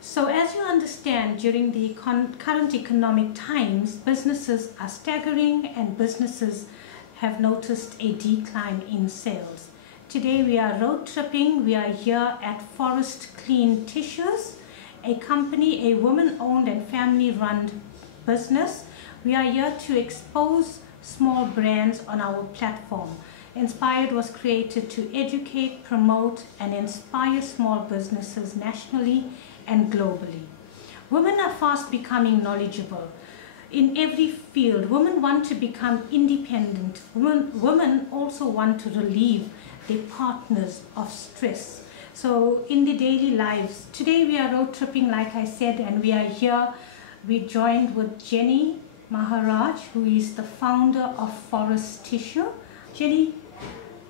So as you understand, during the current economic times, businesses are staggering and businesses have noticed a decline in sales. Today we are road tripping. We are here at Forest Clean Tissues, a company, a woman-owned and family-run business. We are here to expose small brands on our platform. Enspired was created to educate, promote, and inspire small businesses nationally and globally. Women are fast becoming knowledgeable in every field. Women want to become independent. Women also want to relieve their partners of stress. So in the daily lives, today we are road tripping, like I said, and we are here. We joined with Jenny Maharaj, who is the founder of Forest Tissue. Jenny,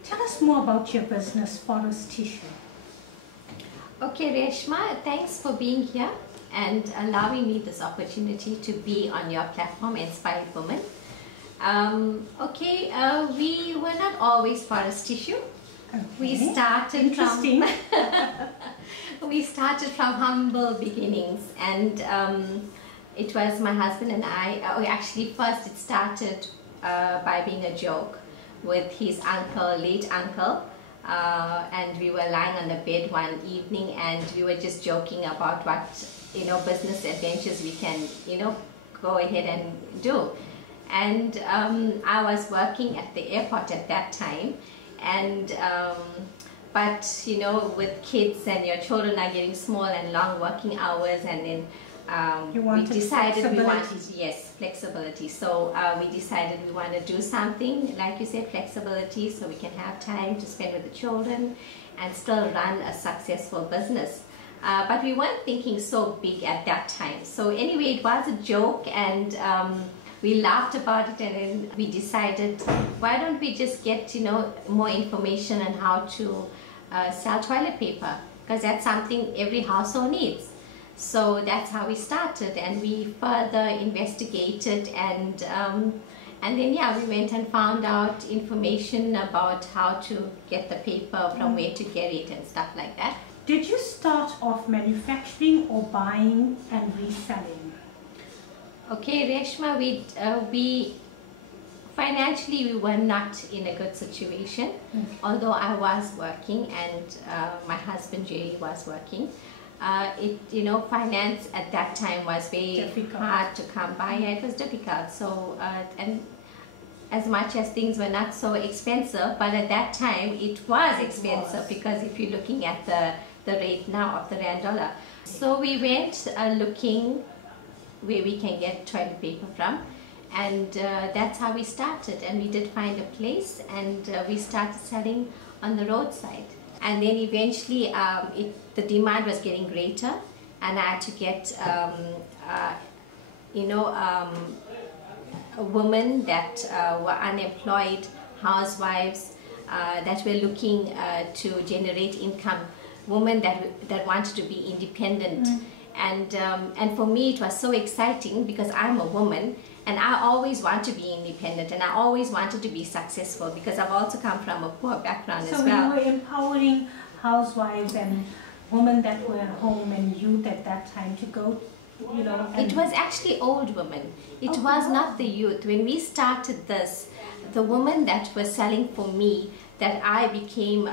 tell us more about your business, Forest Tissue. Okay, Reshma, thanks for being here and allowing me this opportunity to be on your platform, Enspired Women. We were not always Forest Tissue. Okay. We started from humble beginnings, and it was my husband and I. Actually, first it started by being a joke with his uncle, late uncle. And we were lying on the bed one evening and we were just joking about what, business adventures we can, go ahead and do. And I was working at the airport at that time, and but with kids and your children are getting small and long working hours, and then we decided flexibility. So we decided we want to do something, like you said, flexibility, so we can have time to spend with the children and still run a successful business. But we weren't thinking so big at that time. So anyway, it was a joke, and we laughed about it, and then we decided, why don't we just get more information on how to sell toilet paper, because that's something every household needs. So that's how we started, and we further investigated, and then we went and found out information about how to get the paper, from where to get it and stuff like that. Did you start off manufacturing or buying and reselling? Okay, Reshma, we financially we were not in a good situation, although I was working and my husband Jerry was working. Finance at that time was very hard to come by. It was difficult. So, and as much as things were not so expensive, but at that time it was expensive, because if you're looking at the rate now of the rand dollar. So we went looking where we can get toilet paper from, and that's how we started. And we did find a place, and we started selling on the roadside. And then eventually the demand was getting greater, and I had to get women that were unemployed, housewives that were looking to generate income, women that wanted to be independent. And for me it was so exciting, because I'm a woman and I always want to be independent, and I always wanted to be successful, because I've also come from a poor background as well. So you were empowering housewives and women that were at home and youth at that time to go, It was actually old women. It was not the youth. When we started this, the women that were selling for me, that I became,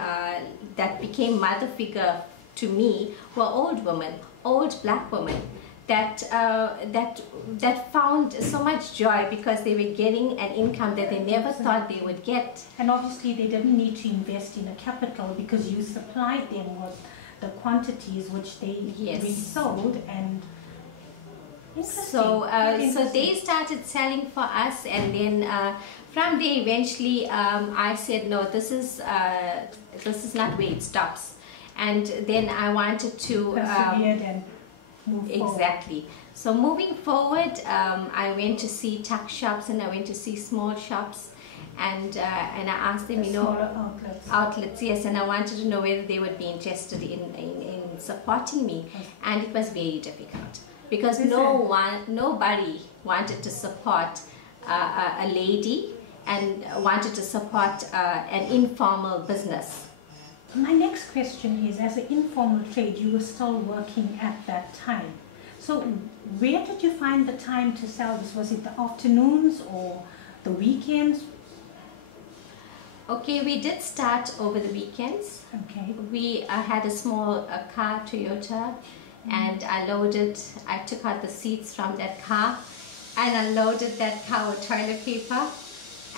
that became mother figure to me, were old women, old black women. That found so much joy, because they were getting an income that they never thought they would get. And obviously they didn't need to invest in a capital, because you supplied them with the quantities which they resold. And so they started selling for us, and then from there eventually I said, no, this is not where it stops. And then I wanted to exactly. So moving forward, I went to see tuck shops, and I went to see small shops, and I asked them, outlets, yes, and I wanted to know whether they would be interested in supporting me, and it was very difficult, because nobody wanted to support a lady and wanted to support an informal business. My next question is, as an informal trade, you were still working at that time. So where did you find the time to sell this? Was it the afternoons or the weekends? Okay, we did start over the weekends. Okay. We had a small car, Toyota, and I took out the seats from that car and unloaded that car with toilet paper,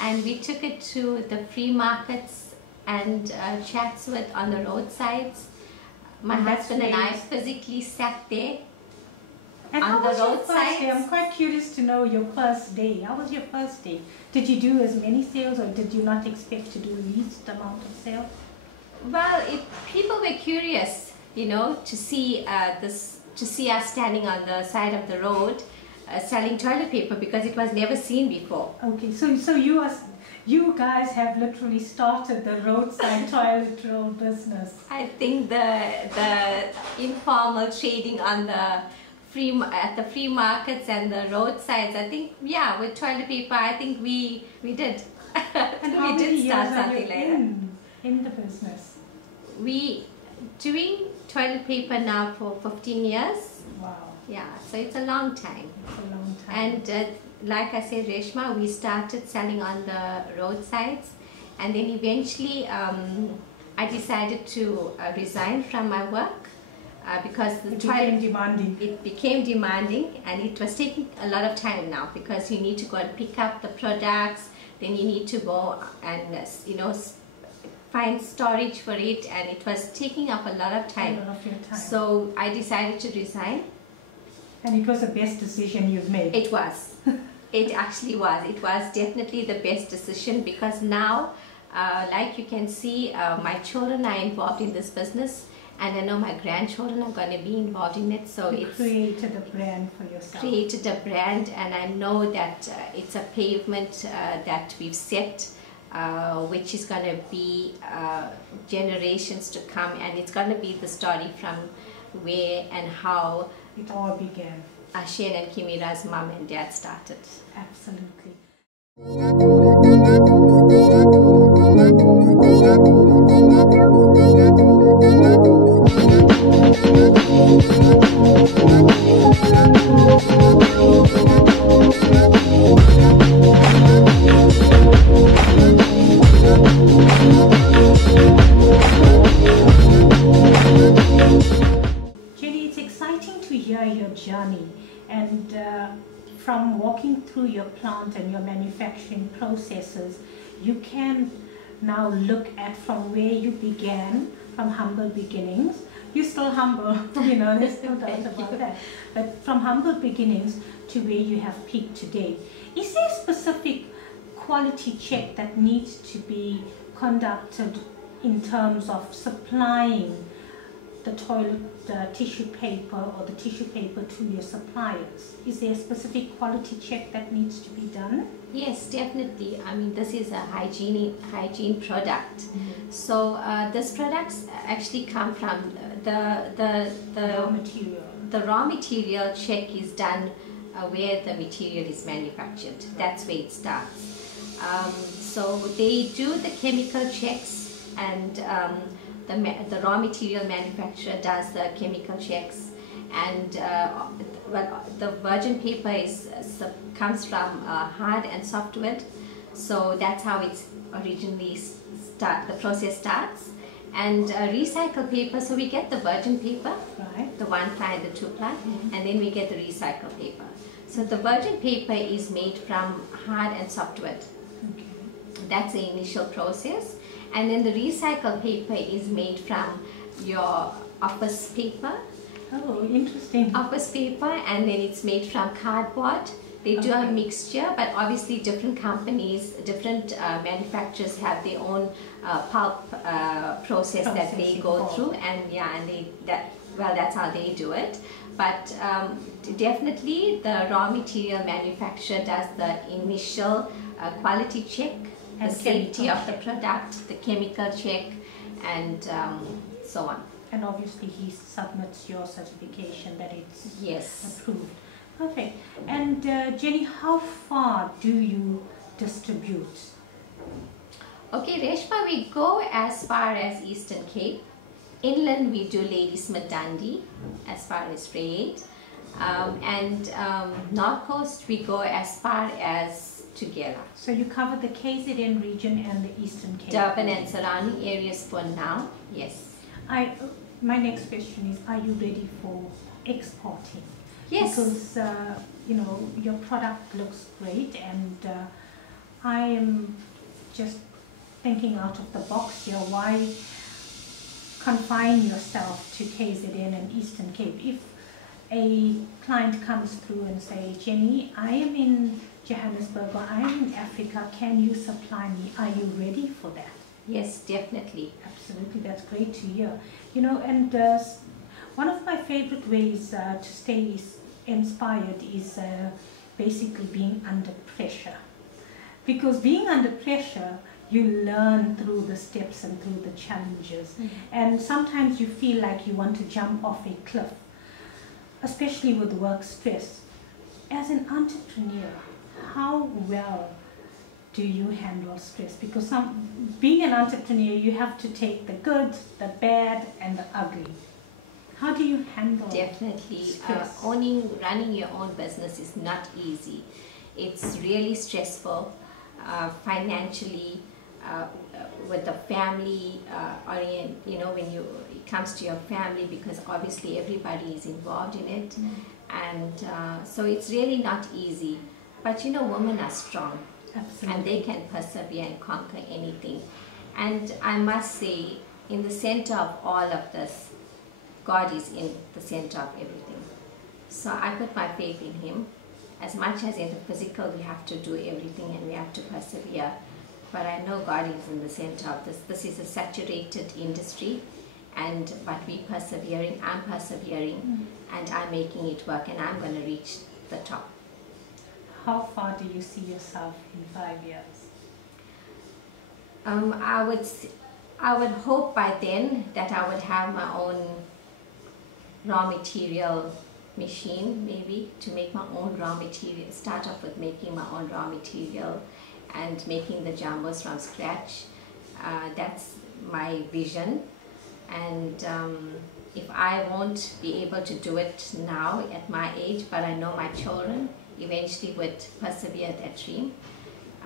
and we took it to the free markets and Chatsworth on the roadsides. My husband and I physically sat there and on the roadside. I'm quite curious to know your first day. How was your first day? Did you do as many sales, or did you not expect to do least amount of sales? Well, people were curious, you know, to see us standing on the side of the road selling toilet paper, because it was never seen before. Okay, so you guys have literally started the roadside toilet roll business. I think the informal trading on the at the free markets and the roadsides, I think, yeah, with toilet paper, I think we did. And how we many did start years something are you like that. In the business? We doing toilet paper now for 15 years. Wow. Yeah, so it's a long time. It's a long time. And like I said, Reshma, we started selling on the roadsides, and then eventually I decided to resign from my work because it became demanding. It became demanding, and it was taking a lot of time now, because you need to go and pick up the products, then you need to go and find storage for it, and it was taking up a lot of time. A lot of your time. So I decided to resign. And it was the best decision you've made. It was. It actually was. It was definitely the best decision, because now, like you can see, my children are involved in this business, and I know my grandchildren are going to be involved in it. So you created a brand for yourself. Created a brand, and I know that it's a pavement that we've set, which is going to be generations to come, and it's going to be the story from where and how it all began. Shane and Kimira's mom and dad started. Absolutely. Jenny, it's exciting to hear your journey, and from walking through your plant and your manufacturing processes, you can now look at from where you began, from humble beginnings. You're still humble, there's no doubt about that. But from humble beginnings to where you have peaked today. Is there a specific quality check that needs to be conducted in terms of supplying the toilet tissue paper or the tissue paper to your suppliers? Is there a specific quality check that needs to be done? Yes, definitely. I mean, this is a hygiene product. Mm-hmm. So these products actually come from the raw material. The raw material check is done where the material is manufactured. That's where it starts. So they do the chemical checks, and the raw material manufacturer does the chemical checks, and the virgin paper comes from hard and softwood, so that's how it's originally the process starts. And recycled paper, so we get the virgin paper, right, the 1-ply and the 2-ply, and then we get the recycled paper. So the virgin paper is made from hard and softwood. Okay. That's the initial process. And then the recycled paper is made from your office paper. Oh, interesting. Office paper, and then it's made from cardboard. They do a mixture, but obviously different companies, different manufacturers have their own pulp process that they go through, and that's how they do it. But definitely the raw material manufacturer does the initial quality check, the safety of the product, the chemical check, and so on. And obviously he submits your certification that it's approved. Perfect. And Jenny, how far do you distribute? Okay, Reshma, we go as far as Eastern Cape. Inland, we do Ladysmith Dundee, as far as Freight. North Coast, we go as far as Tugela. So you cover the KZN region and the Eastern Cape. Durban and surrounding areas for now, yes. My next question is, are you ready for exporting? Yes. Because, you know, your product looks great, and I am just thinking out of the box here. Why confine yourself to KZN and Eastern Cape? If a client comes through and say, Jenny, I am in Johannesburg or I am in Africa, can you supply me? Are you ready for that? Yes, definitely. Absolutely, that's great to hear. You know, and one of my favorite ways to stay inspired is basically being under pressure. Because being under pressure, you learn through the steps and through the challenges. Mm-hmm. And sometimes you feel like you want to jump off a cliff, especially with work stress. As an entrepreneur, how well do you handle stress? Because being an entrepreneur, you have to take the good, the bad, and the ugly. How do you handle Definitely. stress? Running your own business is not easy. It's really stressful financially, with the family, you know, when it comes to your family, because obviously everybody is involved in it. Mm. And so it's really not easy. But you know, women are strong. Absolutely. And they can persevere and conquer anything. And I must say, in the center of all of this, God is in the center of everything. So I put my faith in Him. As much as in the physical, we have to do everything and we have to persevere. But I know God is in the center of this. This is a saturated industry, but we're persevering. I'm persevering, and I'm making it work, and I'm going to reach the top. How far do you see yourself in 5 years? I would hope by then that I would have my own raw material machine, maybe, to make my own raw material. Start off with making my own raw material and making the jumbos from scratch. That's my vision. And if I won't be able to do it now at my age, but I know my children eventually would persevere that dream,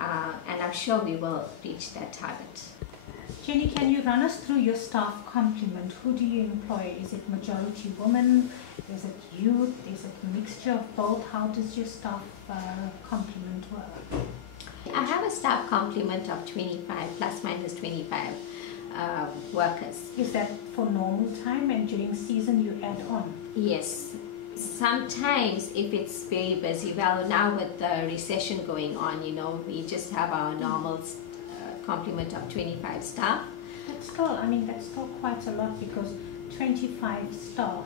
and I'm sure we will reach that target. Jenny, can you run us through your staff complement? Who do you employ? Is it majority women? Is it youth? Is it a mixture of both? How does your staff complement work? I have a staff complement of 25, plus minus 25 workers. Is that for normal time, and during season you add on? Yes. Sometimes if it's very busy, well, now with the recession going on, you know, we just have our normal complement of 25 staff. That's still quite a lot, because 25 staff,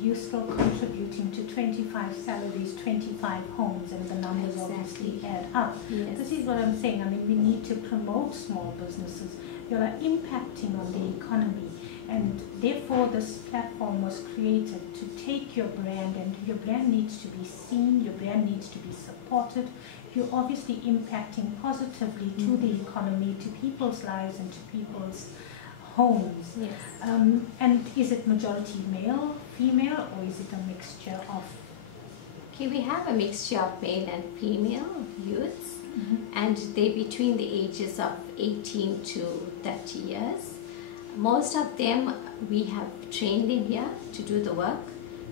you're still contributing to 25 salaries, 25 homes, and the numbers obviously add up. Yes. This is what I'm saying. We need to promote small businesses. You are impacting on the economy, and therefore this platform was created to take your brand, and your brand needs to be seen, your brand needs to be supported. You're obviously impacting positively to the economy, to people's lives and to people's homes. Yes. And is it majority male, female, or is it a mixture of? Okay, we have a mixture of male and female youths, and they're between the ages of 18 to 30 years. Most of them, we have trained them here to do the work,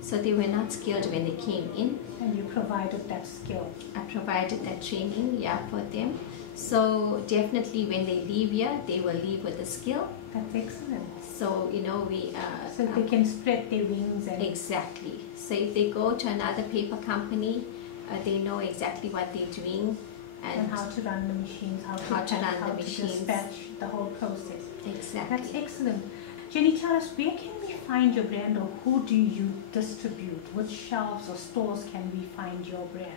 so they were not skilled when they came in. And you provided that skill? I provided that training, yeah, for them. So definitely when they leave here, they will leave with a skill. That's excellent. So, you know, so they can spread their wings. And exactly. So if they go to another paper company, they know exactly what they're doing. And how to run the machines, how to dispatch, the whole process. Exactly. That's excellent. Jenny, tell us, where can we find your brand, or who do you distribute? Which shelves or stores can we find your brand?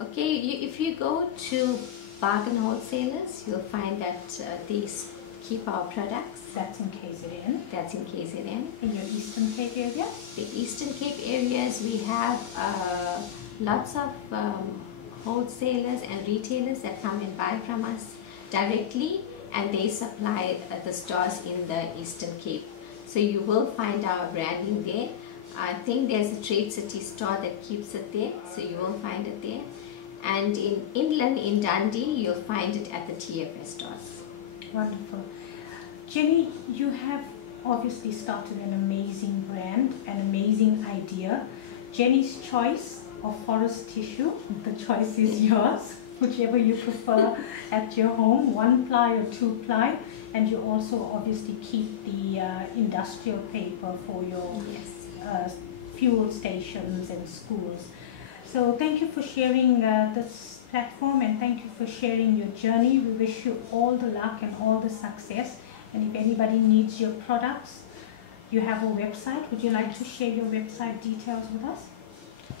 Okay, if you go to bargain wholesalers, you'll find that these keep our products. That's in KZN. That's in KZN. In your Eastern Cape area? The Eastern Cape areas, we have lots of wholesalers and retailers that come and buy from us. directly, and they supply the stores in the Eastern Cape. So you will find our branding there. I think there's a Trade City store that keeps it there, so you will find it there. And in Inland, in Dundee, you'll find it at the TFS stores. Wonderful. Jenny, you have obviously started an amazing brand, an amazing idea. Jenny's Choice of Forest Tissue. The choice is yours, whichever you prefer at your home, 1-ply or 2-ply. And you also obviously keep the industrial paper for your fuel stations and schools. So thank you for sharing this platform, and thank you for sharing your journey. We wish you all the luck and all the success. And if anybody needs your products, you have a website. Would you like to share your website details with us?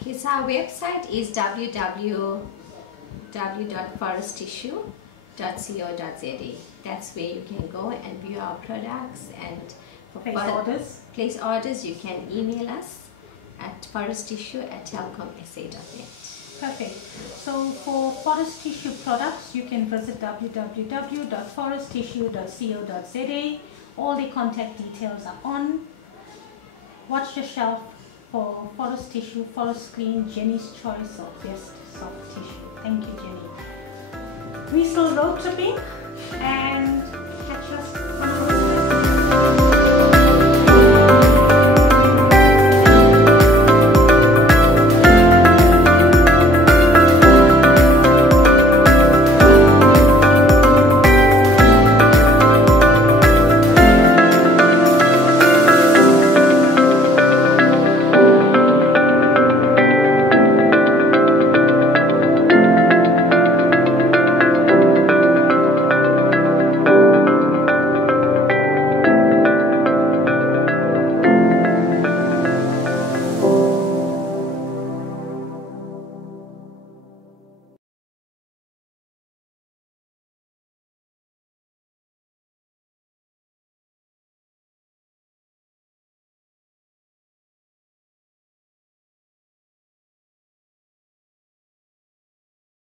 Okay, so our website is www.foresttissue.co.za. That's where you can go and view our products, and for place orders you can email us at foresttissue@telcomsa.net. Perfect. So for Forest Tissue products, you can visit www.foresttissue.co.za. All the contact details are on. Watch the shelf for Forest Tissue, Forest Clean, Jenny's Choice of Best Soft Tissue. Thank you, Jenny. We still road tripping, and catch us on the road.